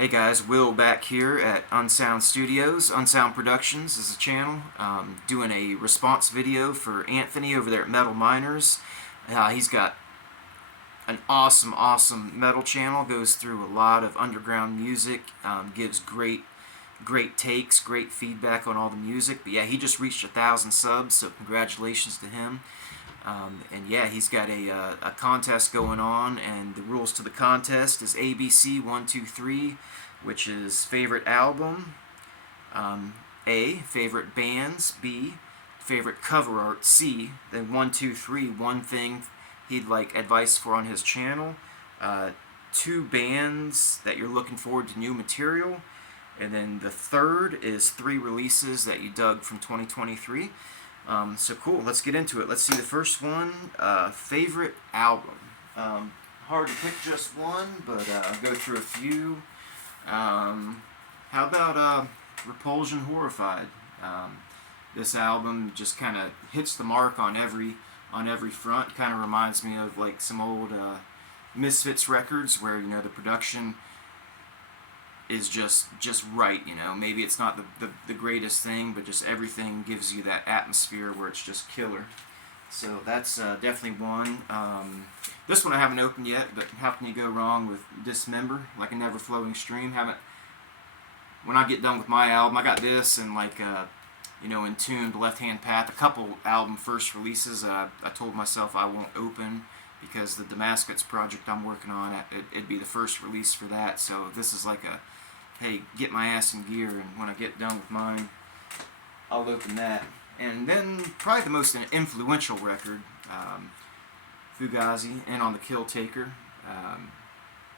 Hey guys, Will back here at Unsound Studios. Unsound Productions is a channel doing a response video for Anthony over there at Metal Miners. He's got an awesome metal channel, goes through a lot of underground music, gives great takes, great feedback on all the music. But yeah, he just reached 1,000 subs, so congratulations to him. And yeah, he's got a contest going on, and the rules to the contest is ABC 123, which is favorite album, A, favorite bands, B, favorite cover art, C, then 123, one thing he'd like advice for on his channel, two bands that you're looking forward to new material, and then the third is three releases that you dug from 2023. So cool, let's get into it. Let's see the first one, favorite album. Hard to pick just one, but I'll go through a few. How about Repulsion Horrified? This album just kind of hits the mark on every front. Kind of reminds me of like some old Misfits records where the production is just right. Maybe it's not the greatest thing, but just everything gives you that atmosphere where it's just killer. So that's definitely one. This one I haven't opened yet, but how can you go wrong with Dismember, like a never flowing stream? When I get done with my album, I got this and like Entombed, Left Hand Path, a couple album first releases. I told myself I won't open because the Damascus project I'm working on, it'd be the first release for that. So this is like a, hey, get my ass in gear, and when I get done with mine, I'll open that. And then probably the most influential record, Fugazi, and on the Kill Taker,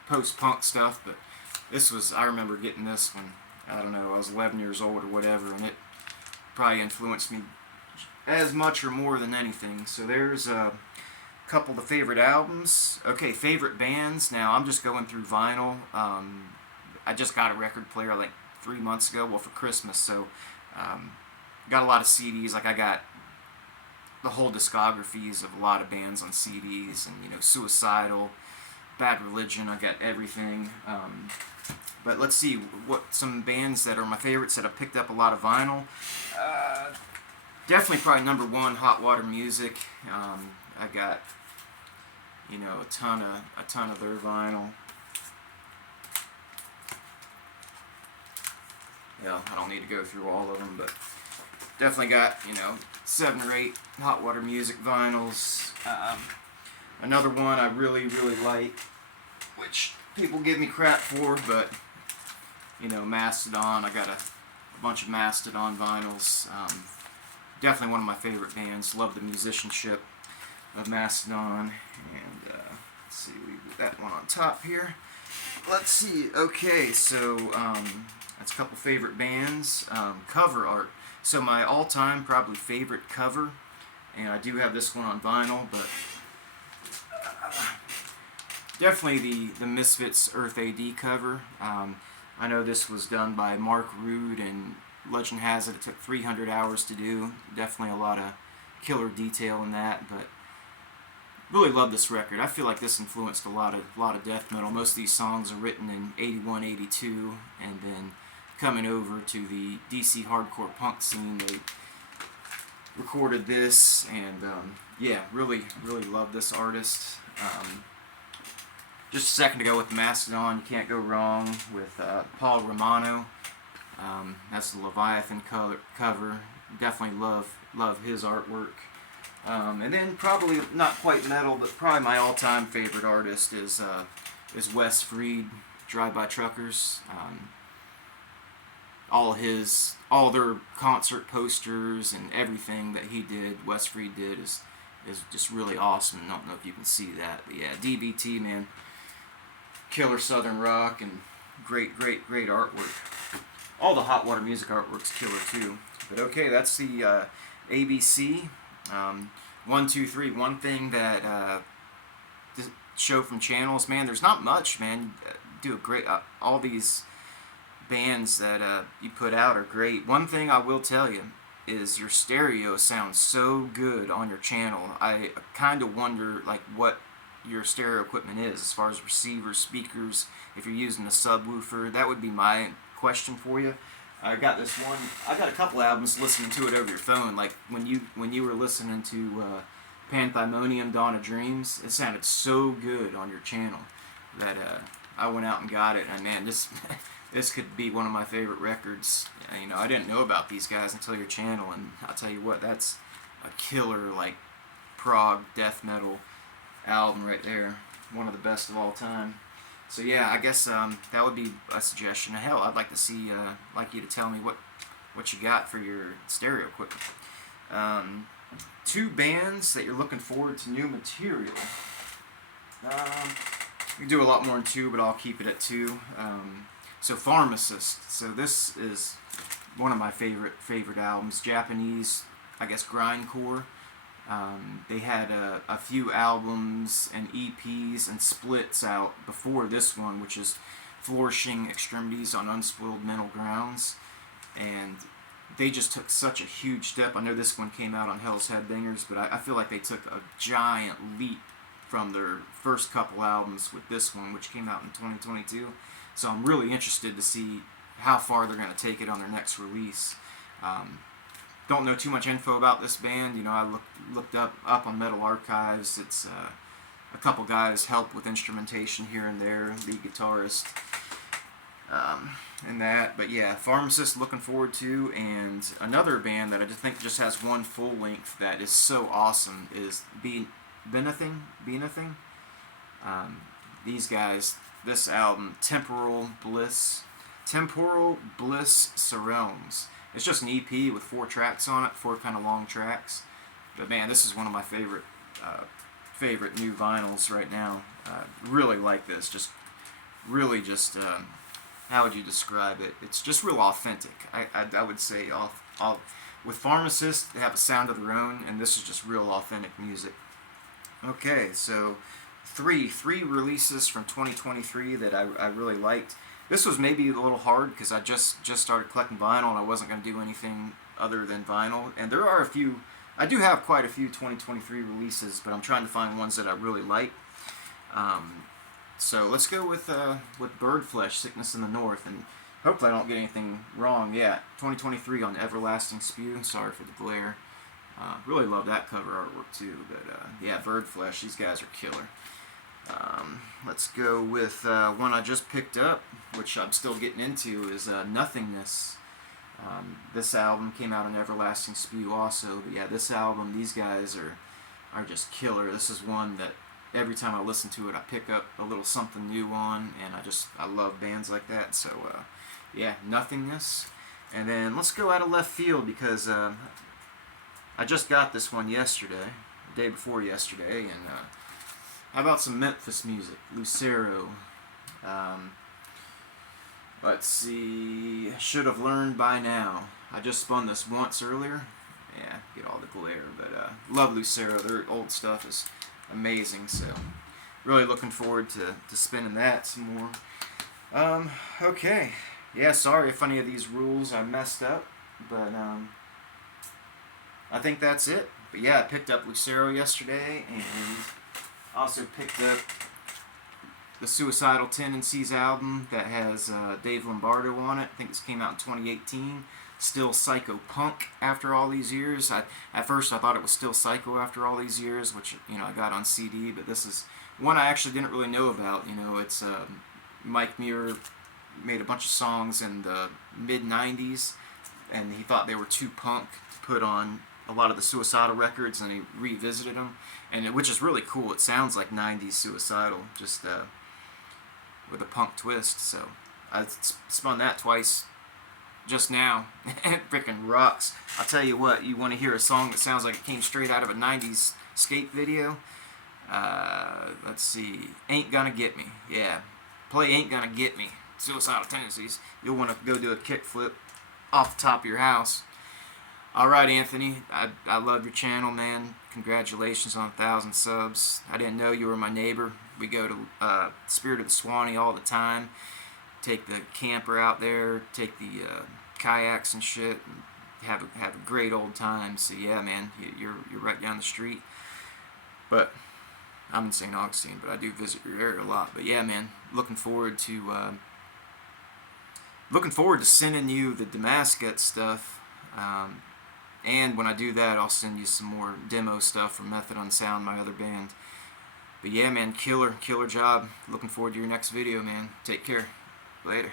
post-punk stuff, but I remember getting this when, I don't know, I was 11 years old or whatever, and it probably influenced me as much or more than anything. So there's a couple of the favorite albums. Okay, favorite bands. Now I'm just going through vinyl. I just got a record player like 3 months ago, well, for Christmas, so got a lot of CDs. Like I got the whole discographies of a lot of bands on CDs, and Suicidal, Bad Religion. I got everything. But let's see what some bands that are my favorites that I picked up a lot of vinyl. Definitely probably number one, Hot Water Music. I got a ton of their vinyl. Yeah, I don't need to go through all of them, but definitely got 7 or 8 Hot Water Music vinyls. Another one I really like, which people give me crap for, but Mastodon. I got a bunch of Mastodon vinyls. Definitely one of my favorite bands. Love the musicianship of Mastodon. And let's see, we put that one on top here. Let's see. Okay, so that's a couple favorite bands. Cover art. So my all-time probably favorite cover, and I do have this one on vinyl, but definitely the Misfits Earth AD cover. I know this was done by Mark Rude, and legend has it took 300 hours to do. Definitely a lot of killer detail in that, but really love this record. I feel like this influenced a lot of death metal. Most of these songs are written in 81, 82, and then coming over to the DC hardcore punk scene, they recorded this, and yeah, really love this artist. Just a second to go with Mastodon, you can't go wrong with Paul Romano. That's the Leviathan cover. Definitely love his artwork. And then probably not quite metal, but probably my all-time favorite artist is Wes Freed, Drive By Truckers. All their concert posters and everything that he did, Wes Freed did, is just really awesome. I don't know if you can see that, but yeah, DBT, man, killer Southern rock and great artwork. All the Hot Water Music artwork's killer too. But okay, that's the ABC 123. One thing that show from channels, man, there's not much, man. Do a great. All these bands that you put out are great. One thing I will tell you is your stereo sounds so good on your channel. I kind of wonder like what your stereo equipment is, as far as receivers, speakers, if you're using a subwoofer. That would be my question for you. I got this one. I got a couple albums listening to it over your phone. Like when you were listening to Panthymonium, Dawn of Dreams, it sounded so good on your channel that I went out and got it. And man, this this could be one of my favorite records. You know, I didn't know about these guys until your channel, and I'll tell you what, that's a killer like prog death metal album right there. One of the best of all time. So yeah, I guess that would be a suggestion. Hell, I'd like to see, like you to tell me what you got for your stereo equipment. Two bands that you're looking forward to new material. We can do a lot more than two, but I'll keep it at two. So Pharmacist. So this is one of my favorite albums. Japanese, I guess, grindcore. They had a few albums and EPs and splits out before this one, which is Flourishing Extremities on Unspoiled Mental Grounds, and they just took such a huge step. I know this one came out on Hell's Headbangers, but I feel like they took a giant leap from their first couple albums with this one, which came out in 2022. So I'm really interested to see how far they're going to take it on their next release. Don't know too much info about this band. You know, I looked up on Metal Archives. It's a couple guys help with instrumentation here and there, lead guitarist, and that. But yeah, Pharmacist looking forward to, and another band that I just think just has one full length that is so awesome is Benething. These guys, this album, Temporal Bliss Surrounds. It's just an EP with 4 tracks on it, 4 kind of long tracks. But man, this is one of my favorite new vinyls right now. Really like this. Just how would you describe it? It's just real authentic. I would say with Pharmacist, they have a sound of their own, and this is just real authentic music. Okay, so three releases from 2023 that I really liked. This was maybe a little hard because I just started collecting vinyl and I wasn't going to do anything other than vinyl. And there are I do have quite a few 2023 releases, but I'm trying to find ones that I really like. So let's go with Birdflesh, Sickness in the North, and hopefully I don't get anything wrong. Yeah, 2023 on Everlasting Spew. Sorry for the glare. Really love that cover artwork too. But yeah, Birdflesh, these guys are killer. Let's go with one I just picked up, which I'm still getting into, is Nothingness. This album came out on Everlasting Spew also, but yeah, this album, these guys are just killer. This is one that every time I listen to it, I pick up a little something new on, and I love bands like that. So yeah, Nothingness. And then let's go out of left field because I just got this one yesterday, the day before yesterday, and how about some Memphis music? Lucero. Let's see. Should have learned by now. I just spun this once earlier. Yeah, get all the glare. But love Lucero. Their old stuff is amazing. So really looking forward to spinning that some more. Okay. Yeah, sorry if any of these rules I messed up. But I think that's it. But yeah, I picked up Lucero yesterday, and also picked up the Suicidal Tendencies album that has Dave Lombardo on it. I think this came out in 2018. Still Psycho Punk after all these years. At first I thought it was Still Psycho after all these years, which I got on CD, but this is one I actually didn't really know about. It's Mike Muir made a bunch of songs in the mid-90s, and he thought they were too punk to put on a lot of the Suicidal records, and he revisited them, which is really cool. It sounds like 90s Suicidal, just with a punk twist. So I spun that twice just now. It freaking rocks. I'll tell you what, you want to hear a song that sounds like it came straight out of a 90s skate video? Let's see. Ain't Gonna Get Me. Yeah. Play Ain't Gonna Get Me. Suicidal Tendencies. You'll want to go do a kickflip off the top of your house. Alright, Anthony, I love your channel, man. Congratulations on 1,000 subs. I didn't know you were my neighbor. We go to Spirit of the Swanee all the time. Take the camper out there, take the kayaks and shit, and have a great old time. So yeah, man, you're right down the street. But I'm in St. Augustine, but I do visit your area a lot. But yeah, man, looking forward to sending you the Damascus stuff. And when I do that, I'll send you some more demo stuff from Method Unsound, my other band. But yeah, man, killer job. Looking forward to your next video, man. Take care. Later.